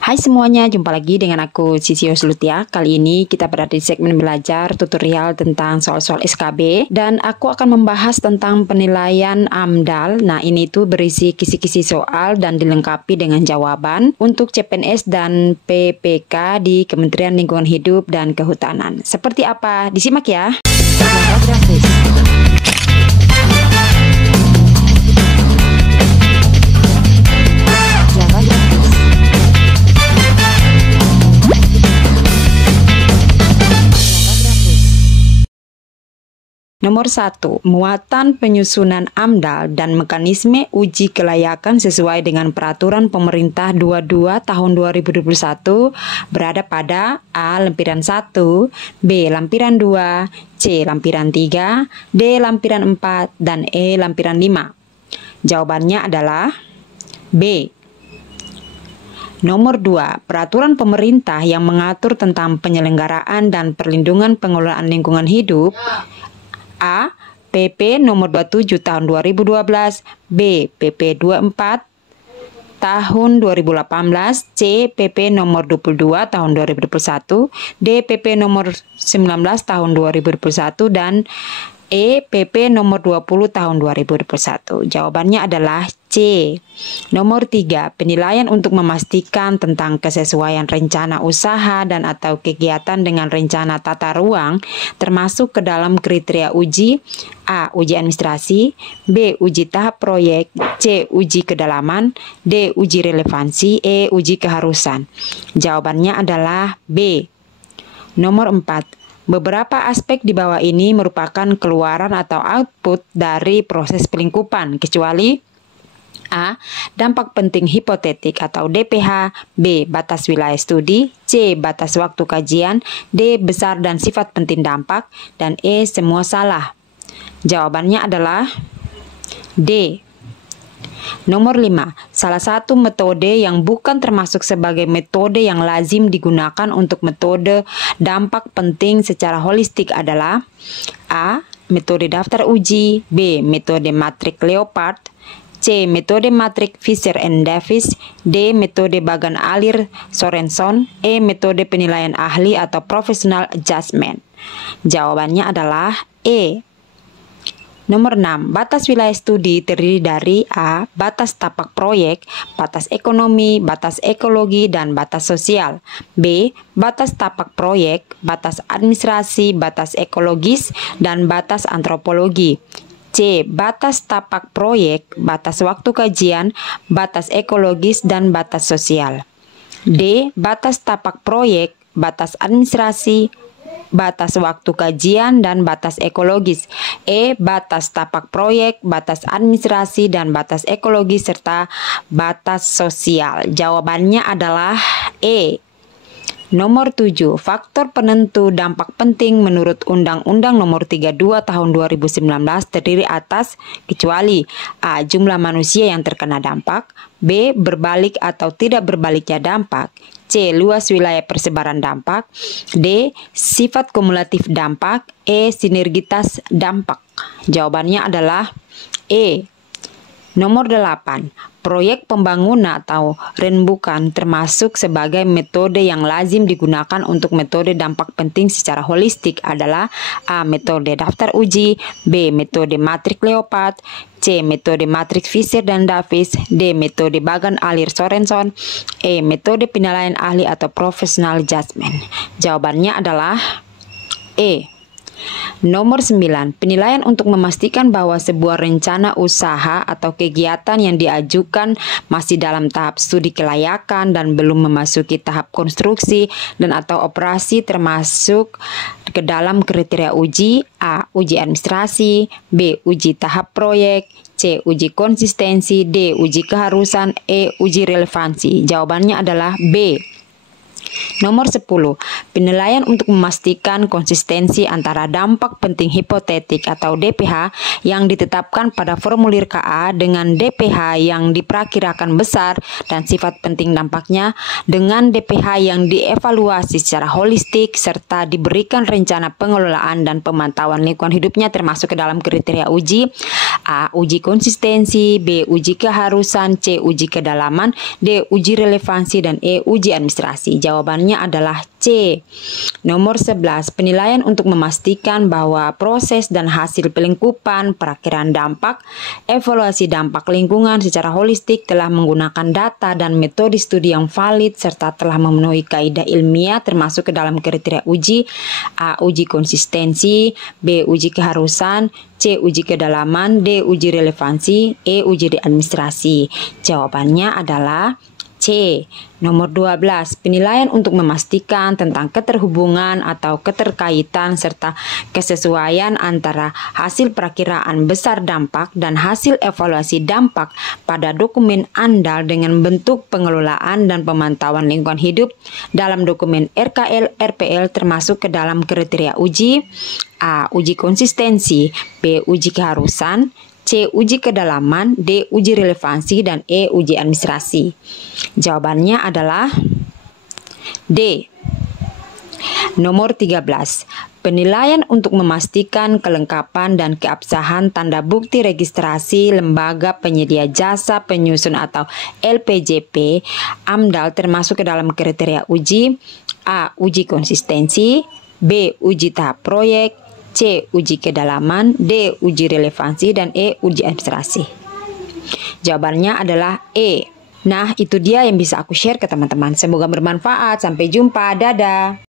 Hai semuanya, jumpa lagi dengan aku Sisio Slutia. Kali ini kita berada di segmen belajar tutorial tentang soal-soal SKB dan aku akan membahas tentang penilaian AMDAL. Nah, ini tuh berisi kisi-kisi soal dan dilengkapi dengan jawaban untuk CPNS dan PPK di Kementerian Lingkungan Hidup dan Kehutanan. Seperti apa? Disimak ya. Jawa grafis. Nomor 1, muatan penyusunan AMDAL dan mekanisme uji kelayakan sesuai dengan Peraturan Pemerintah 22 Tahun 2021 berada pada A. Lampiran 1, B. Lampiran 2, C. Lampiran 3, D. Lampiran 4, dan E. Lampiran 5. Jawabannya adalah B. Nomor 2, peraturan pemerintah yang mengatur tentang penyelenggaraan dan perlindungan pengelolaan lingkungan hidup. A. PP nomor 27 tahun 2012, B. PP 24 tahun 2018, C. PP nomor 22 tahun 2021, D. PP nomor 19 tahun 2021, dan E. PP nomor 20 tahun 2021. Jawabannya adalah C. Nomor 3, penilaian untuk memastikan tentang kesesuaian rencana usaha dan atau kegiatan dengan rencana tata ruang termasuk ke dalam kriteria uji. A. Uji administrasi, B. Uji tahap proyek, C. Uji kedalaman, D. Uji relevansi, E. Uji keharusan. Jawabannya adalah B. Nomor 4, beberapa aspek di bawah ini merupakan keluaran atau output dari proses pelingkupan, kecuali A. Dampak penting hipotetik atau DPH, B. Batas wilayah studi, C. Batas waktu kajian, D. Besar dan sifat penting dampak, dan E. Semua salah. Jawabannya adalah D. Nomor 5, salah satu metode yang bukan termasuk sebagai metode yang lazim digunakan untuk metode dampak penting secara holistik adalah A. Metode daftar uji, B. Metode matrik Leopard, C. Metode matrik Fisher and Davis, D. Metode bagan alir Sorenson, E. Metode penilaian ahli atau professional adjustment. Jawabannya adalah E. Nomor 6, batas wilayah studi terdiri dari A. Batas tapak proyek, batas ekonomi, batas ekologi, dan batas sosial. B. Batas tapak proyek, batas administrasi, batas ekologis, dan batas antropologi. C. Batas tapak proyek, batas waktu kajian, batas ekologis, dan batas sosial. D. Batas tapak proyek, batas administrasi, batas waktu kajian, dan batas ekologis. E. Batas tapak proyek, batas administrasi, dan batas ekologis, serta batas sosial. Jawabannya adalah E. Nomor 7, faktor penentu dampak penting menurut Undang-Undang Nomor 32 Tahun 2019 terdiri atas kecuali A. Jumlah manusia yang terkena dampak, B. Berbalik atau tidak berbaliknya dampak, C. Luas wilayah persebaran dampak, D. Sifat kumulatif dampak, E. Sinergitas dampak. Jawabannya adalah E. Nomor 8, proyek pembangunan atau rembukan termasuk sebagai metode yang lazim digunakan untuk metode dampak penting secara holistik adalah A. Metode daftar uji, B. Metode matrik Leopard, C. Metode matrik Fisher dan Davis, D. Metode bagan alir Sorenson, E. Metode penilaian ahli atau professional judgment. Jawabannya adalah E. Nomor 9, penilaian untuk memastikan bahwa sebuah rencana usaha atau kegiatan yang diajukan masih dalam tahap studi kelayakan dan belum memasuki tahap konstruksi dan atau operasi termasuk ke dalam kriteria uji. A. Uji administrasi, B. Uji tahap proyek, C. Uji konsistensi, D. Uji keharusan, E. Uji relevansi. Jawabannya adalah B. Nomor 10, penilaian untuk memastikan konsistensi antara dampak penting hipotetik atau DPH yang ditetapkan pada formulir KA dengan DPH yang diperkirakan besar dan sifat penting dampaknya dengan DPH yang dievaluasi secara holistik serta diberikan rencana pengelolaan dan pemantauan lingkungan hidupnya termasuk ke dalam kriteria uji. A. Uji konsistensi, B. Uji keharusan, C. Uji kedalaman, D. Uji relevansi, dan E. Uji administrasi. Jawabannya adalah C. Nomor 11, penilaian untuk memastikan bahwa proses dan hasil pelingkupan, perakiraan dampak, evaluasi dampak lingkungan secara holistik telah menggunakan data dan metode studi yang valid serta telah memenuhi kaidah ilmiah termasuk ke dalam kriteria uji. A. Uji konsistensi, B. Uji keharusan, C. Uji kedalaman, D. Uji relevansi, E. Uji administrasi. Jawabannya adalah C. Nomor 12, penilaian untuk memastikan tentang keterhubungan atau keterkaitan serta kesesuaian antara hasil perakiraan besar dampak dan hasil evaluasi dampak pada dokumen andal dengan bentuk pengelolaan dan pemantauan lingkungan hidup dalam dokumen RKL RPL termasuk ke dalam kriteria uji. A. Uji konsistensi, B. Uji keharusan, C. Uji kedalaman, D. Uji relevansi, dan E. Uji administrasi. Jawabannya adalah D. Nomor 13, penilaian untuk memastikan kelengkapan dan keabsahan tanda bukti registrasi lembaga penyedia jasa penyusun atau LPJP AMDAL termasuk ke dalam kriteria uji. A. Uji konsistensi, B. Uji tahap proyek, C. Uji kedalaman, D. Uji relevansi, dan E. Uji administrasi. Jawabannya adalah E. Nah, itu dia yang bisa aku share ke teman-teman. Semoga bermanfaat. Sampai jumpa. Dadah.